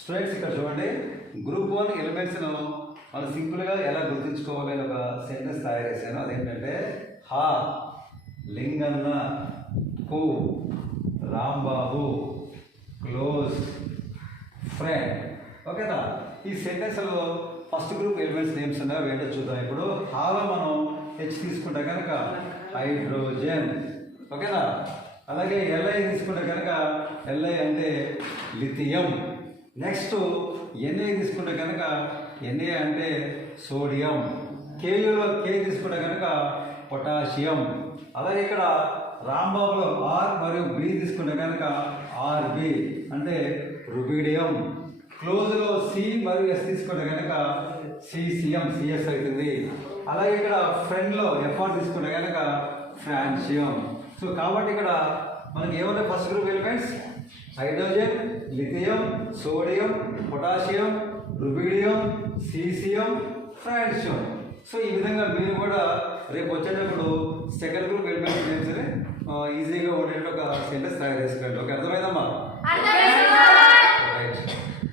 Students ఇక్కడ చూడండి, group 1 ఎలిమెంట్స్ను మనం సింపుల్గా ఎలా గుర్తుంచుకోవాలి అని ఒక సెంటెన్స్ తయారు చేశాను. అదేంటంటే హా, లింగన్న, కు, రాంబాబు, క్లోజ్, ఫ్రెండ్. ఓకేనా? ఈ సెంటెన్స్లో ఫస్ట్ గ్రూప్ ఎలిమెంట్స్ నేమ్స్ ఉన్నాయో ఏంటో చూద్దాం. ఇప్పుడు హాలో మనం హెచ్ తీసుకుంటే కనుక హైడ్రోజన్. ఓకేనా? అలాగే ఎల్ఐ తీసుకుంటే కనుక ఎల్ఐ అంటే లిథియం. నెక్స్ట్ ఎన్ఏ తీసుకుంటే కనుక ఎన్ఏ అంటే సోడియం. కేయూలో కే తీసుకుంటే కనుక పొటాషియం. అలాగే ఇక్కడ రాంబాబులో ఆర్ మరియు బి తీసుకుంటే కనుక ఆర్బి అంటే రుబిడియం. క్లోజ్లో సి మరియు ఎస్ తీసుకుంటే కనుక సిసిఎం, సిఎస్ అవుతుంది. అలాగే ఇక్కడ ఫ్రెండ్లో ఎఫ్ఆర్ తీసుకుంటే కనుక ఫ్రాన్షియం. సో కాబట్టి ఇక్కడ మనకి ఏమన్నా first group elements hydrogen, lithium, sodium, potassium, rubidium, caesium, francium. So ఈ విధంగా మీరు కూడా రేపు వచ్చేటప్పుడు సెకండ్ గ్రూప్ ఎలిమెంట్స్ నేమ్స్ ఈజీగా ఉండేట ఒక సెంటెన్స్ తయారు చేసుకోండి. ఓకే, అర్థమైందమ్మా?